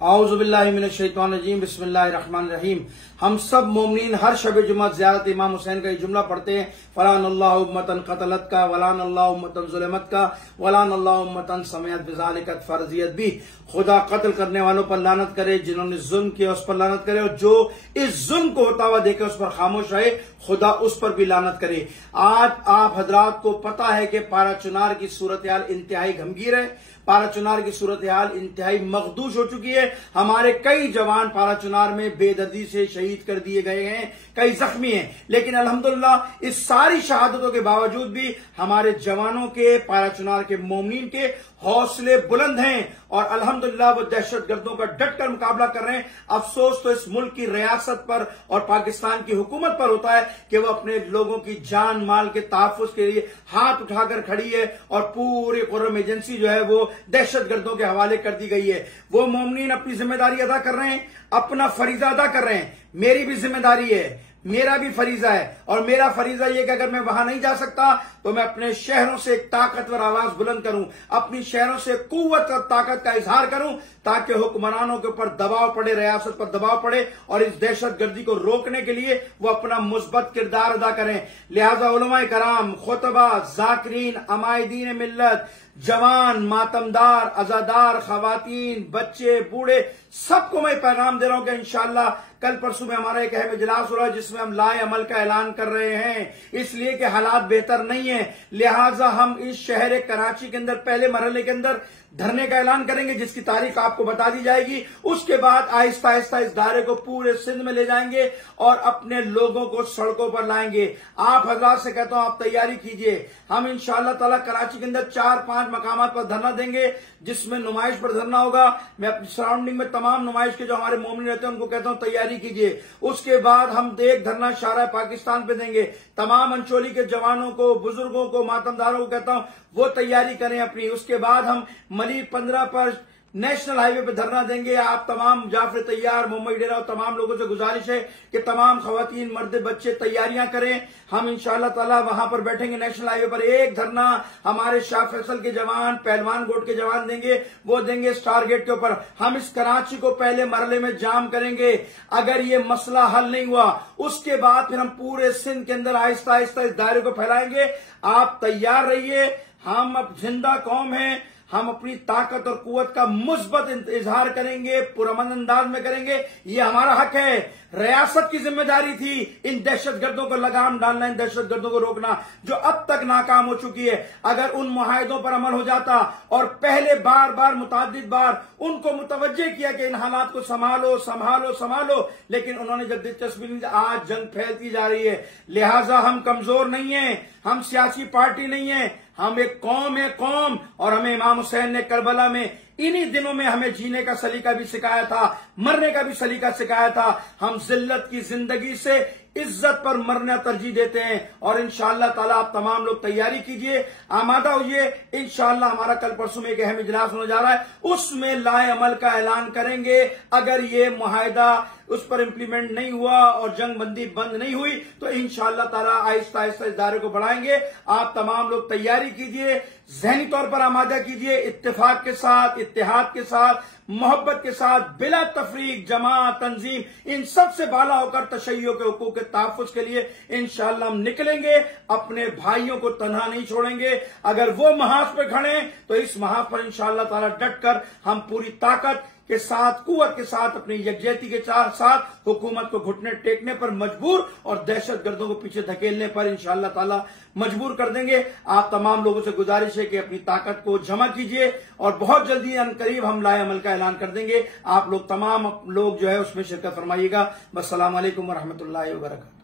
औज़ुबिल्लाहि मिनश्शैतानिर्रजीम बिस्मिल्लाहिर्रहमानिर्रहीम। हम सब मोमिनीन हर शब जुमा ज़ियारत इमाम हुसैन का ये जुमला पढ़ते हैं, फलानल्लाहु उम्मतन क़तलत का, वलानल्लाहु उम्मतन ज़ुलमत का, वलानल्लाहु उम्मतन समियत बिज़ालिकत फ़र्ज़ियत भी। खुदा कत्ल करने वालों पर लानत करे, जिन्होंने जुल्म किया उस पर लानत करे, और जो इस जुल्म को होता हुआ देखे उस पर खामोश रहे, खुदा उस पर भी लानत करे। आज आप हजरात को पता है कि पारा चुनार की सूरत हाल इंतहाई गंभीर है। पारा चुनार की सूरत हाल इंतहाई मखदूश हो चुकी है। हमारे कई जवान पारा चुनार में बेदर्दी से शहीद कर दिए गए हैं, कई जख्मी हैं, लेकिन अल्हम्दुलिल्लाह इस सारी शहादतों के बावजूद भी हमारे जवानों के, पारा चुनार के मोमिनीन के हौसले बुलंद हैं और अल्हम्दुलिल्लाह वो दहशतगर्दों का डटकर मुकाबला कर रहे हैं। अफसोस तो इस मुल्क की रियासत पर और पाकिस्तान की हुकूमत पर होता है कि वो अपने लोगों की जान माल के तहफ्फुज़ के लिए हाथ उठाकर खड़ी है और पूरी खुर्रम एजेंसी जो है वो दहशतगर्दों के हवाले कर दी गई है। वो मोमिनीन अपनी जिम्मेदारी अदा कर रहे हैं, अपना फरीजा अदा कर रहे हैं। मेरी भी जिम्मेदारी है, मेरा भी फरीजा है, और मेरा फरीजा यह कि अगर मैं वहां नहीं जा सकता तो मैं अपने शहरों से एक ताकतवर आवाज बुलंद करूं, अपनी शहरों से कुव्वत और ताकत का इजहार करूं, ताकि हुक्मरानों के ऊपर दबाव पड़े, रियासत पर दबाव पड़े और इस दहशतगर्दी को रोकने के लिए वो अपना मुस्बत किरदार अदा करें। लिहाजा उलमाए कराम, खुतबा, जाकिरीन, अमायदीन मिल्लत, जवान, मातमदार, अजादार, खवातीन, बच्चे, बूढ़े, सबको मैं पैगाम दे रहा हूं कि इंशाअल्लाह कल परसों में हमारा एक अहम इजलास हो रहा है जिसमें हम लाए अमल का ऐलान कर रहे हैं, इसलिए कि हालात बेहतर नहीं है। लिहाजा हम इस शहर कराची के अंदर पहले मरहले के अंदर धरने का ऐलान करेंगे, जिसकी तारीख आपको बता दी जाएगी। उसके बाद आहिस्ता आहिस्ता इस दायरे को पूरे सिंध में ले जाएंगे और अपने लोगों को सड़कों पर लाएंगे। आप हजरात से कहता हूं, आप तैयारी कीजिए। हम इंशाअल्लाह ताला कराची के अंदर 4-5 मकामात पर धरना देंगे, जिसमें नुमाइश पर धरना होगा। मैं अपनी सराउंडिंग में तमाम नुमाइश के जो हमारे मोमिन रहते हैं उनको कहता हूं तैयारी कीजिए। उसके बाद हम एक धरना शारा पाकिस्तान पे देंगे। तमाम अंचोली के जवानों को, बुजुर्गों को, मातमदारों को कहता हूं वो तैयारी करें अपनी। उसके बाद हम मलिक 15 पर नेशनल हाईवे पे धरना देंगे। आप तमाम जाफर तैयार, मुंबई डेरा और तमाम लोगों से गुजारिश है कि तमाम खवातीन, मर्द, बच्चे तैयारियां करें। हम इंशाअल्लाह ताला वहां पर बैठेंगे नेशनल हाईवे पर। एक धरना हमारे शाह फैसल के जवान, पहलवान गोट के जवान देंगे, वो देंगे स्टार गेट के ऊपर। हम इस कराची को पहले मरहले में जाम करेंगे। अगर ये मसला हल नहीं हुआ उसके बाद फिर हम पूरे सिंध के अंदर आहिस्ता आहिस्ता इस दायरे को फैलाएंगे। आप तैयार रहिए। हम अब जिंदा कौम हैं, हम अपनी ताकत और कुव्वत का मुस्बत इजहार करेंगे, पुरअमन अंदाज में करेंगे। ये हमारा हक है। रियासत की जिम्मेदारी थी इन दहशतगर्दों को लगाम डालना, इन दहशतगर्दों को रोकना, जो अब तक नाकाम हो चुकी है। अगर उन मुआहिदों पर अमल हो जाता और पहले बार बार मुतादिद बार उनको मुतवज्जे किया कि इन हालात को संभालो संभालो संभालो, लेकिन उन्होंने जब दिलचस्पी नहीं, आज जंग फैलती जा रही है। लिहाजा हम कमजोर नहीं है, हम सियासी पार्टी नहीं है, हम एक कौम है, कौम। और हमें इमाम हुसैन ने करबला में इन्हीं दिनों में हमें जीने का सलीका भी सिखाया था, मरने का भी सलीका सिखाया था। हम जिल्लत की जिंदगी से इज्जत पर मरना तरजीह देते हैं। और इंशाअल्लाह ताला आप तमाम लोग तैयारी कीजिए, आमादा होइए। इंशाअल्लाह हमारा कल परसों में एक अहम इजलास होने जा रहा है, उसमें लाए अमल का ऐलान करेंगे। अगर ये मुआहिदा उस पर इम्प्लीमेंट नहीं हुआ और जंग बंदी बंद नहीं हुई तो इंशाअल्लाह ताला आहिस्ता आहिस्ता इस दायरे को बढ़ाएंगे। आप तमाम लोग तैयारी कीजिए, ज़हनी तौर पर आमादा कीजिए, इत्तेफाक के साथ, इत्तेहाद के साथ, मोहब्बत के साथ, बिला तफरीक, जमात, तंजीम, इन सब से बाला होकर तशय्यो के हुकूक के तहफ्फुज़ के लिए इंशाअल्लाह हम निकलेंगे। अपने भाइयों को तन्हा नहीं छोड़ेंगे। अगर वो महाज पर खड़े तो इस महाज पर इंशाअल्लाह ताला डट कर हम पूरी ताकत के साथ, कुव्वत के साथ, अपनी यकजहती के साथ हुकूमत को घुटने टेकने पर मजबूर और दहशतगर्दों को पीछे धकेलने पर इंशाअल्लाह ताला मजबूर कर देंगे। आप तमाम लोगों से गुजारिश है कि अपनी ताकत को जमा कीजिए और बहुत जल्दी अनकरीब हम लाए अमल का ऐलान कर देंगे। आप लोग तमाम लोग जो है उसमें शिरकत फरमाइएगा। अस्सलाम वालेकुम व रहमतुल्लाहि व बरकातहू।